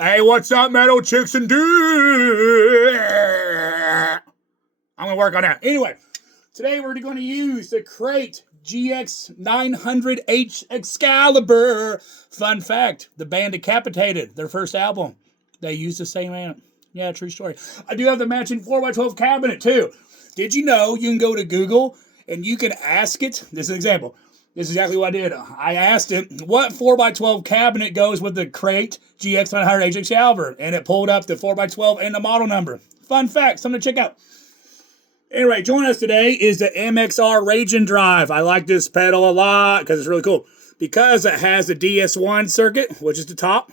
Hey, what's up, metal chicks and dudes? I'm going to work on that. Anyway, today we're going to use the Crate gx900h Excalibur. Fun fact, the band Decapitated, their first album, they used the same amp. Yeah, true story. I do have the matching 4x12 cabinet, too. Did you know you can go to Google and you can ask it? This is an example. This is exactly what I did. I asked it, what 4x12 cabinet goes with the Crate gx900h Excalibur? And it pulled up the 4x12 and the model number. Fun fact, something to check out. Anyway, joining us today is the MXR Rajin drive. I like this pedal a lot because it's really cool. Because it has the DS1 circuit, which is the top,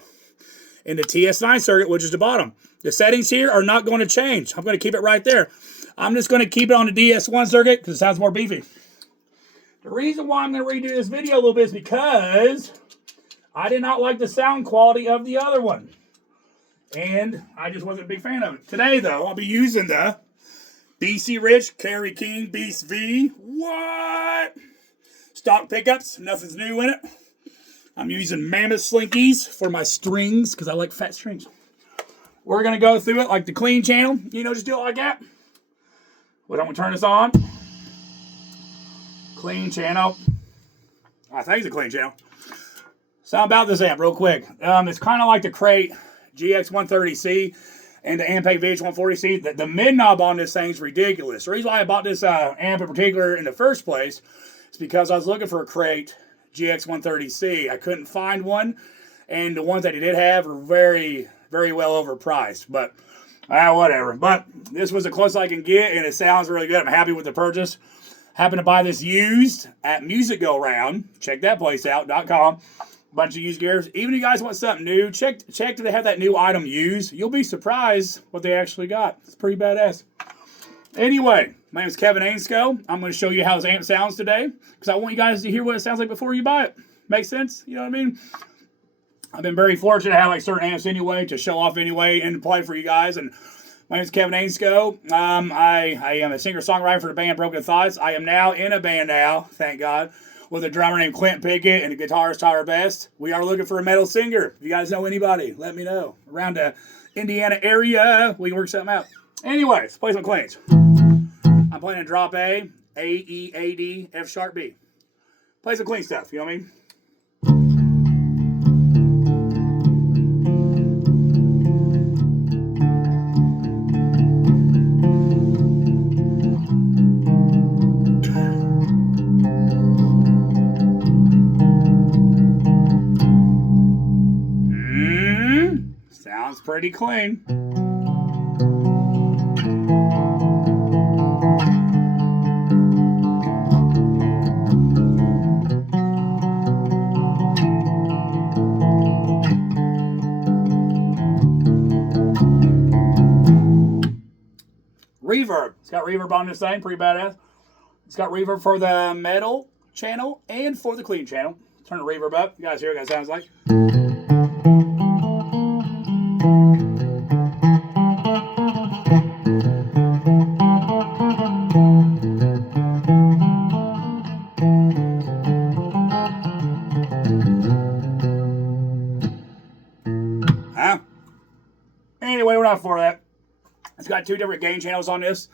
and the TS9 circuit, which is the bottom. The settings here are not going to change. I'm going to keep it right there. I'm just going to keep it on the DS1 circuit because it sounds more beefy. The reason why I'm going to redo this video a little bit is because I did not like the sound quality of the other one. And I just wasn't a big fan of it. Today, though, I'll be using the BC Rich Carry King Beast V. What? Stock pickups. Nothing's new in it. I'm using Mammoth Slinkies for my strings because I like fat strings. We're going to go through it like the clean channel. You know, just do it like that. But I'm going to turn this on. Clean channel. I think it's a clean channel. So about this amp real quick. It's kind of like the Crate GX130C and the Ampeg VH140C. The mid knob on this thing is ridiculous. The reason why I bought this amp in particular in the first place is because I was looking for a Crate GX130C. I couldn't find one, and the ones that I did have were very, very well overpriced. But whatever. But this was the closest I can get, and it sounds really good. I'm happy with the purchase. Happened to buy this used at Music Go Round. Check that place out, .com. Bunch of used gears. Even if you guys want something new, check if they have that new item used. You'll be surprised what they actually got. It's pretty badass. Anyway, my name is Kevin Ainscoe. I'm going to show you how this amp sounds today because I want you guys to hear what it sounds like before you buy it. Makes sense? You know what I mean? I've been very fortunate to have like certain amps anyway to show off anyway and play for you guys. And my name is Kevin Ainscoe. I am a singer-songwriter for the band Broken Thoughts. I am now in a band now, thank God, with a drummer named Clint Pickett and a guitarist Tyler Best. We are looking for a metal singer. If you guys know anybody, let me know. Around the Indiana area, we can work something out. Anyway, let's play some cleans. I'm playing a drop A, E, A, D, F sharp B. Play some clean stuff, you know what I mean? Sounds pretty clean. Reverb. It's got reverb on this thing, pretty badass. It's got reverb for the metal channel and for the clean channel. Turn the reverb up. You guys hear what that sounds like? Anyway, we're not for that. It's got two different gain channels on this.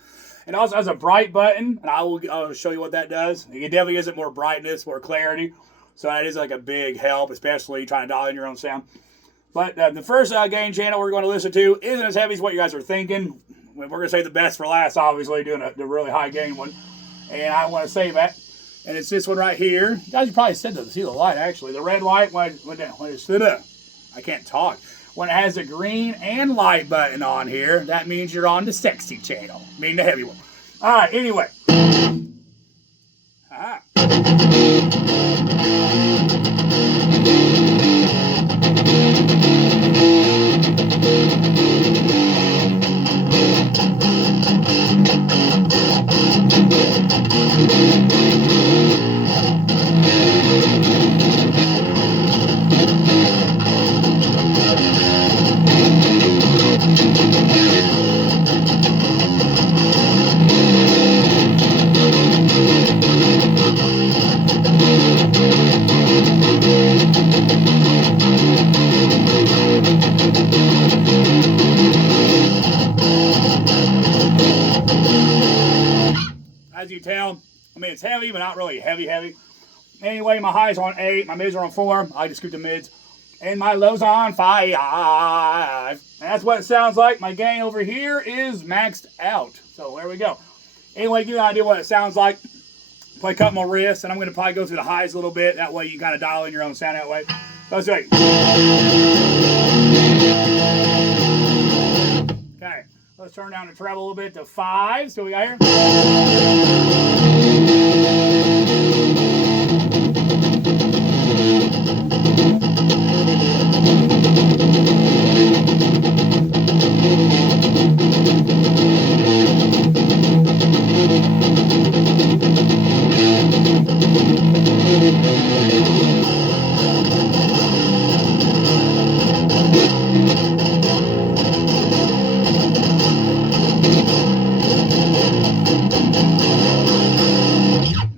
It also has a bright button, and I'll show you what that does. It definitely gives it more brightness, more clarity. So that is like a big help, especially trying to dial in your own sound. But the first gain channel we're going to listen to isn't as heavy as what you guys are thinking. We're going to save the best for last, obviously, doing the really high gain one. And I want to save that. And it's this one right here. You guys probably said to see the light, actually. The red light, when it stood up. I can't talk. When it has the green and light button on here, that means you're on the sexy channel. I mean the heavy one. All right, anyway. it's heavy, but not really heavy. Anyway, my highs are on 8, my mids are on 4. I just scoop the mids. And my lows are on 5. And that's what it sounds like. My gain over here is maxed out. So there we go. Anyway, give you an idea what it sounds like. Play a couple more riffs, and I'm going to probably go through the highs a little bit. That way you kind of dial in your own sound that way. Let's see. Okay, let's turn down the treble a little bit to 5. So we got here.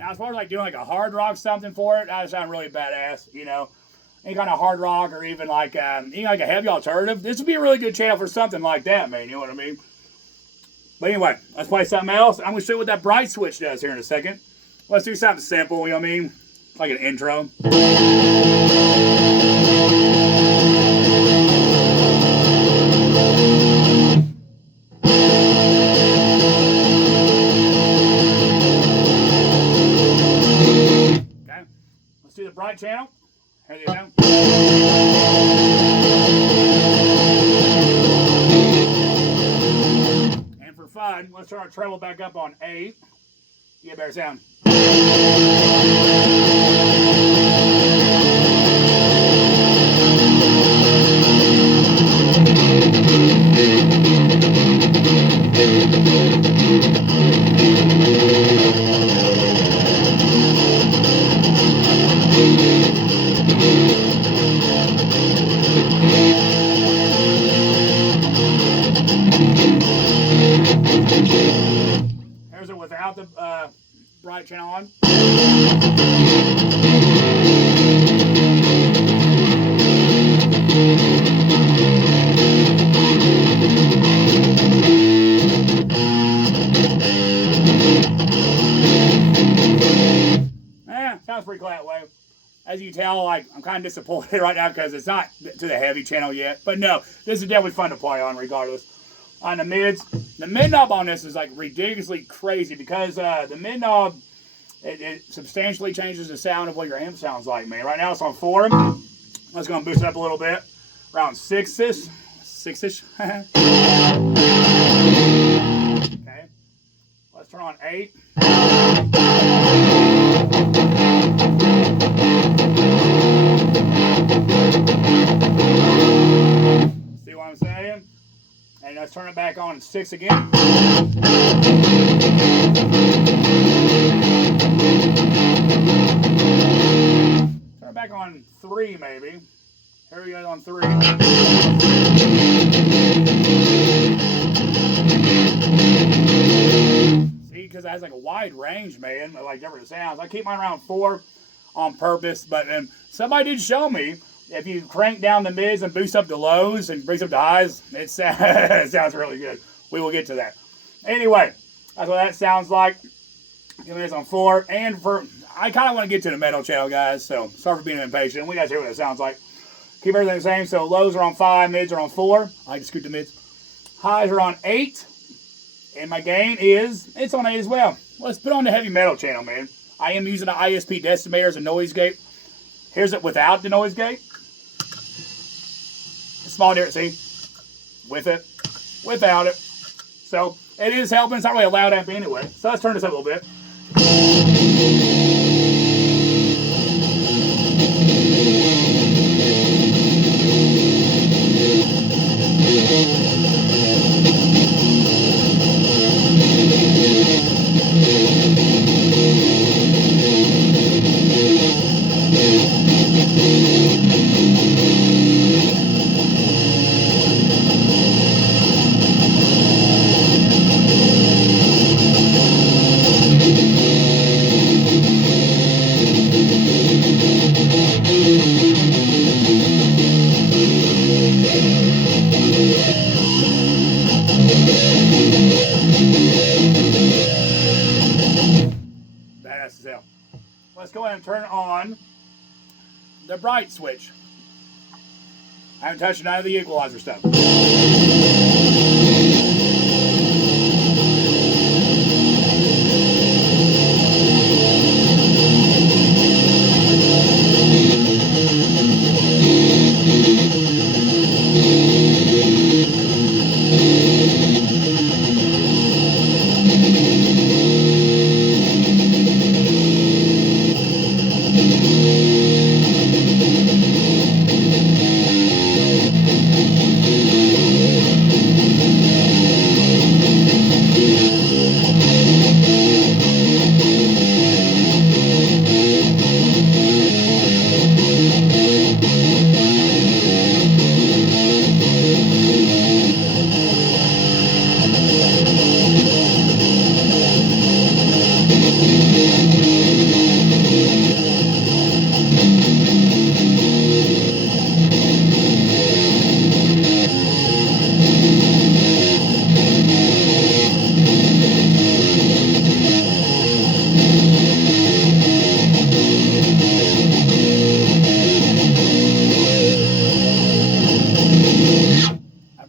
As far as like doing like a hard rock something for it, that would sound really badass, you know. Any kind of hard rock or even like a heavy alternative. This would be a really good channel for something like that, man. You know what I mean? But anyway, let's play something else. I'm going to show you what that bright switch does here in a second. Let's do something simple, you know what I mean? Like an intro. Let's do the bright channel. Here you go. And for fun, let's turn our treble back up on 8. You get better sound. Here's it without the bright channel on. Sounds pretty cool that way. As you can tell, like, I'm kind of disappointed right now because it's not to the heavy channel yet. But no, this is definitely fun to play on regardless. On the mids, the mid knob on this is like ridiculously crazy because the mid knob, it substantially changes the sound of what your amp sounds like, man. Right now it's on 4. Let's go and boost it up a little bit. Around 6-ish. 6-ish. Okay. Let's turn on 8. See what I'm saying? And let's turn it back on 6 again. Turn it back on 3 maybe. Here we go on 3. See, because it has like a wide range, man, like different sounds. I keep mine around 4 on purpose, but somebody did show me if you crank down the mids and boost up the lows and boost up the highs, it sounds really good. We will get to that. Anyway, that's what that sounds like. Give me this on 4. And I kind of want to get to the metal channel, guys, so sorry for being impatient. We guys hear what it sounds like. Keep everything the same. So lows are on 5, mids are on 4. I just scoot the mids. Highs are on 8. And my gain it's on 8 as well. Let's put on the heavy metal channel, man. I am using the ISP decimator as a noise gate. Here's it without the noise gate. Small difference, see? With it, without it. So it is helping. It's not really a loud amp anyway. So let's turn this up a little bit. go ahead and turn on the bright switch. I haven't touched none of the equalizer stuff.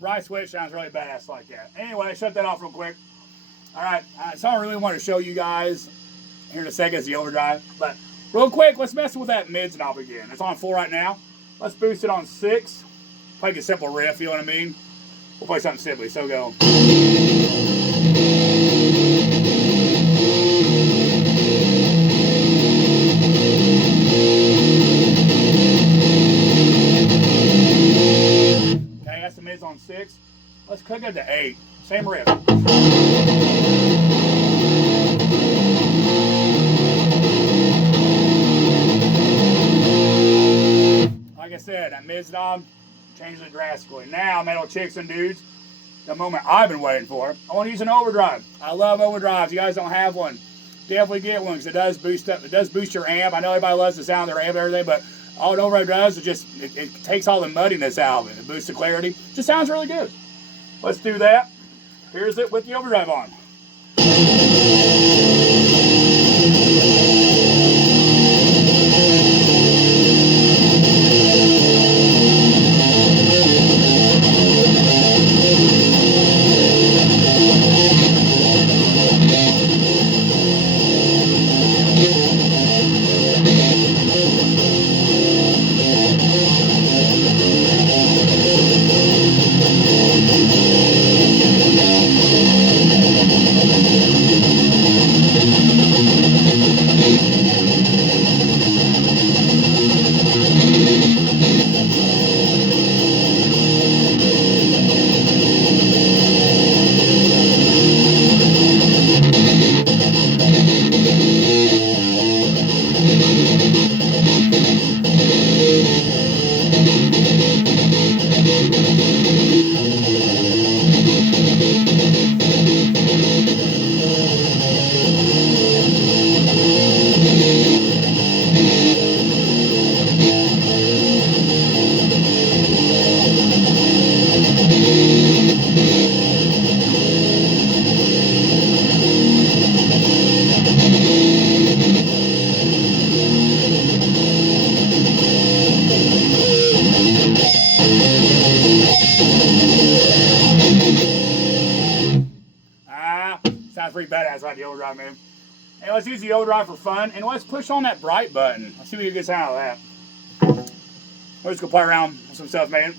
Bright switch sounds really badass like that. Anyway, shut that off real quick. All right, so I really want to show you guys here in a second is the overdrive. But real quick, let's mess with that mids knob again. It's on 4 right now. Let's boost it on 6. Play a simple riff, you know what I mean? We'll play something simply, so go. Okay, that's the mids on 6. Let's click it to 8. Same riff. Like I said, that mids knob changed it drastically. Now, metal chicks and dudes, the moment I've been waiting for, I want to use an overdrive. I love overdrives. You guys don't have one, definitely get one because it does boost up. It does boost your amp. I know everybody loves the sound of their amp and everything, but all an overdrive does is just it takes all the muddiness out of it. It boosts the clarity. Just sounds really good. Let's do that. Here's it with the overdrive on. Sounds pretty badass like the overdrive, man. Hey, let's use the overdrive for fun, and let's push on that bright button. Let's see if we can get sound out of that. We're just gonna play around with some stuff, man.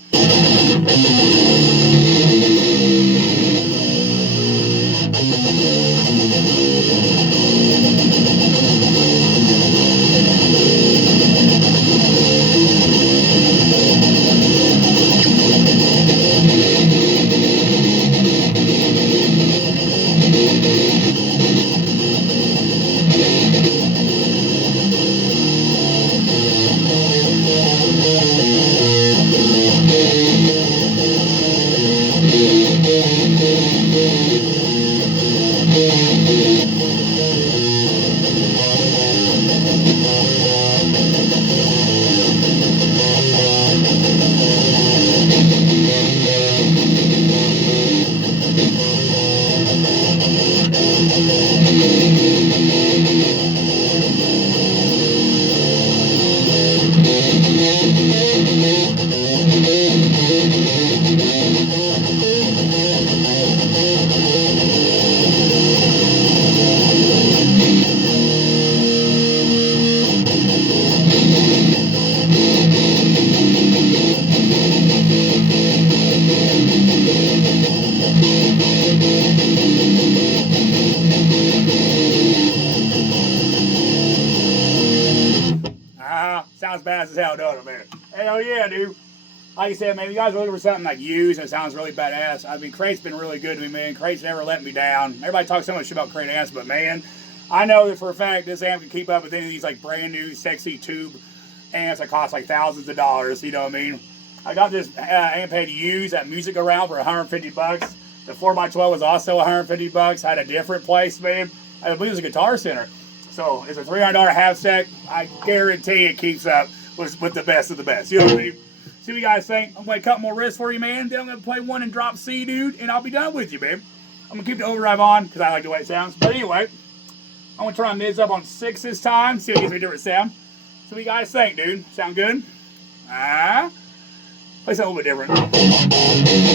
sounds badass as hell, don't it, man? Hell yeah, dude. Like I said, man, if you guys are looking for something like used and it sounds really badass, I mean, Crate's been really good to me, man. Crate's never let me down. Everybody talks so much shit about Crate amps, but man, I know that for a fact this amp can keep up with any of these like brand new sexy tube amps that cost like thousands of dollars, you know what I mean? I got this amp head used at Music Around for 150 bucks. The 4x12 was also 150 bucks. Had a different place, man. I believe it was a Guitar Center. So it's a $300 half set. I guarantee it keeps up with the best of the best. You know what I mean? See what you guys think? I'm going to cut more riffs for you, man. Then I'm going to play one in drop C, dude, and I'll be done with you, man. I'm going to keep the overdrive on because I like the way it sounds. But anyway, I'm going to turn mids up on 6 this time. See if it gives me a different sound. So what you guys think, dude? Sound good? Play something a little bit different.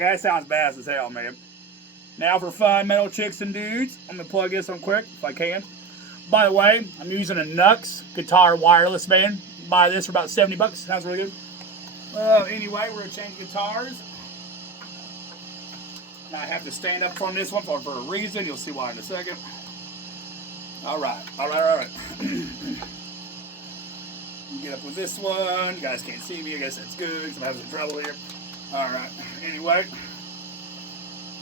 That sounds badass as hell, man. Now for fun, metal chicks and dudes, I'm going to plug this on quick if I can. By the way, I'm using a Nux guitar wireless, man. Buy this for about 70 bucks. Sounds really good. Anyway, we're going to change guitars. Now I have to stand up from this one for a reason. You'll see why in a second. Alright. Get up with this one. You guys can't see me. I guess that's good because I'm having some trouble here. Alright, anyway.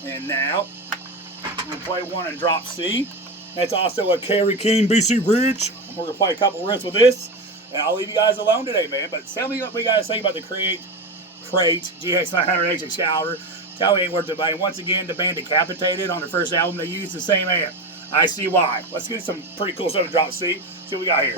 And now, I'm going to play one in drop C. That's also a Kerry King BC Ridge. We're going to play a couple riffs with this. And I'll leave you guys alone today, man. But tell me what you guys think about the Crate gx900h Excalibur. Tell me it ain't worth the money. Once again, the band Decapitated on their first album, they used the same amp. I see why. Let's get some pretty cool stuff to drop C. See what we got here.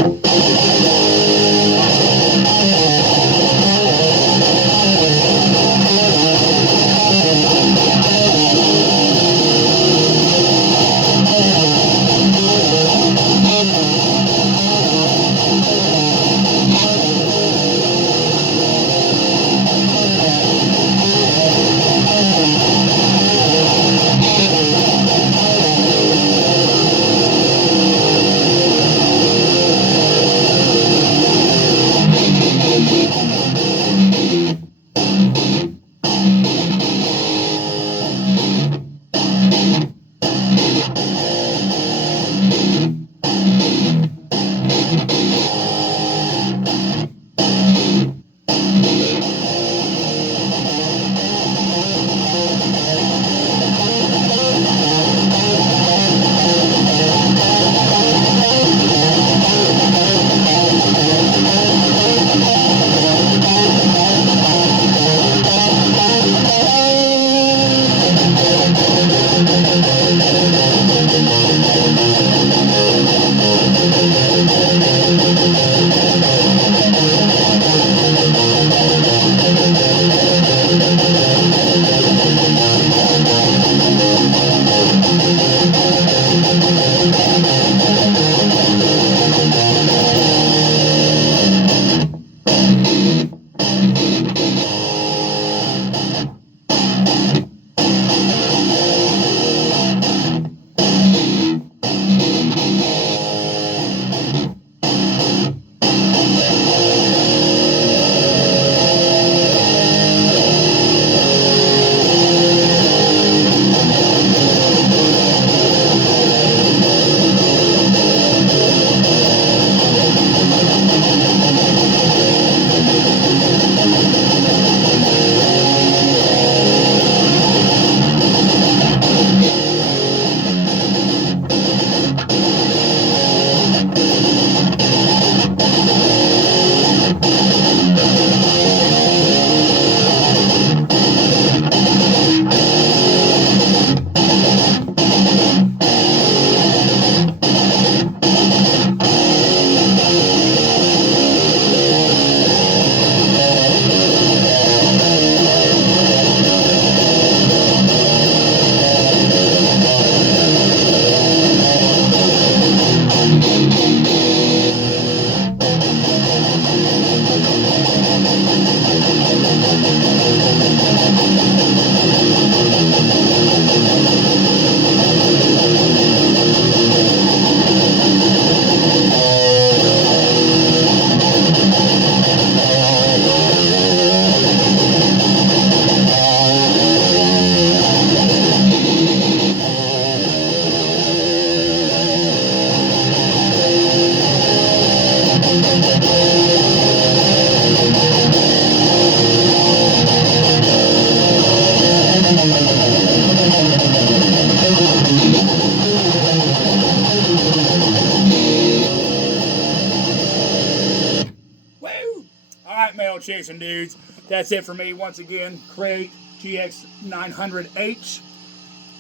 Chasing dudes. That's it for me. Once again, crate gx900h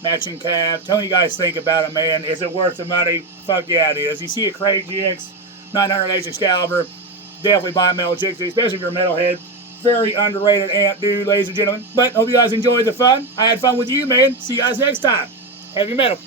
matching cab. Tell me you guys think about it, man. Is it worth the money? Fuck yeah, it is. You see a crate gx900h Excalibur, definitely buy Metal Chicks, especially if you're a metalhead. Very underrated amp, dude, ladies and gentlemen. But hope you guys enjoyed the fun. I had fun with you, man. See you guys next time. Heavy metal.